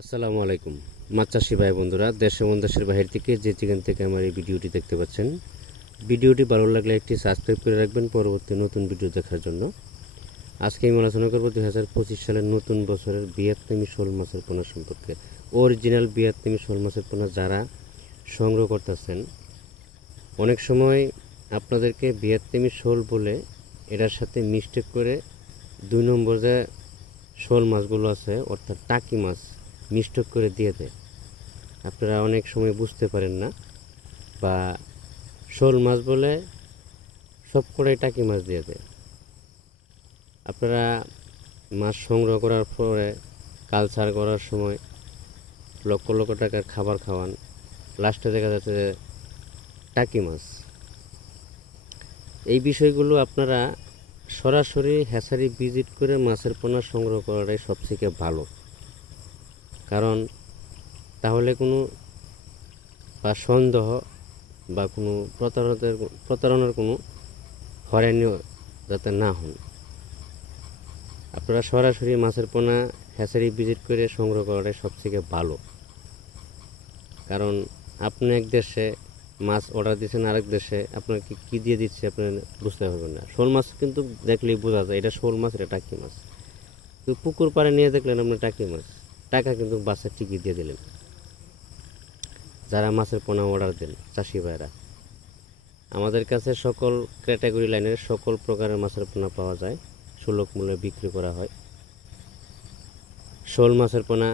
আসসালামু আলাইকুম মাছ চাষি ভাই বন্ধুরা, দেশ এবং দেশের বাহির থেকে যে যেখান থেকে আমার এই ভিডিওটি দেখতে পাচ্ছেন, ভিডিওটি ভালো লাগলে একটি সাবস্ক্রাইব করে রাখবেন পরবর্তী নতুন ভিডিও দেখার জন্য। আজকে আমি আলোচনা করব 2025 সালের নতুন বছরের ভিয়েতনামি শোল মাছের পোনা সম্পর্কে। অরিজিনাল ভিয়েতনামি শোল মাছের পোনা যারা সংগ্রহ করতেছেন, অনেক সময় আপনাদেরকে ভিয়েতনামি শোল বলে এটার সাথে মিস্টেক করে 2 নম্বর যে শোল মাছগুলো আছে অর্থাৎ টাকি মাছ মিস্টেক করে দিয়ে দেয়। আপনারা অনেক সময় বুঝতে পারেন না, বা শোল মাছ বলে সব কটাই টাকি মাছ দিয়ে দেয়। আপনারা মাছ সংগ্রহ করার পরে কালচার করার সময় লক্ষ লক্ষ টাকার খাবার খাওয়ান, লাস্টে দেখা যাচ্ছে যে টাকি মাছ। এই বিষয়গুলো আপনারা সরাসরি হ্যাচারি ভিজিট করে মাছের পোনা সংগ্রহ করাটাই সবথেকে ভালো, কারণ তাহলে কোনো বা সন্দেহ বা কোনো প্রতারণার কোনো হয়রানিও যাতে না হন। আপনারা সরাসরি মাছের পোনা হ্যাচারি ভিজিট করে সংগ্রহ করাটাই সবথেকে ভালো, কারণ আপনি এক দেশে মাছ অর্ডার দিচ্ছেন, আরেক দেশে আপনাকে কী দিয়ে দিচ্ছে আপনি বুঝতে পারবেন না। শোল মাছ কিন্তু দেখলেই বোঝা যায় এটা শোল মাছ, এটা টাকি মাছ। তো পুকুর পাড়ে নিয়ে দেখলেন আপনি টাকি মাছ, টাকা কিন্তু বাসা টিকিট দিয়ে দিলেন। যারা মাছের পোনা অর্ডার দেন চাষি ভাইরা, আমাদের কাছে সকল ক্যাটাগরি লাইনের সকল প্রকারের মাছের পোনা পাওয়া যায়, সুলভ মূল্যে বিক্রি করা হয়। শোল মাছের পোনা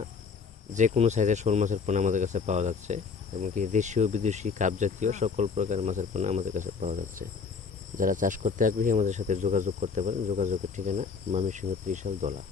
যে কোনো সাইজের শোল মাছের পোনা আমাদের কাছে পাওয়া যাচ্ছে, এমনকি দেশীয় বিদেশি কাপ জাতীয় সকল প্রকারের মাছের পোনা আমাদের কাছে পাওয়া যাচ্ছে। যারা চাষ করতে আগ্রহী আমাদের সাথে যোগাযোগ করতে পারেন। যোগাযোগের ঠিকানা ময়মনসিংহ 30 দলা।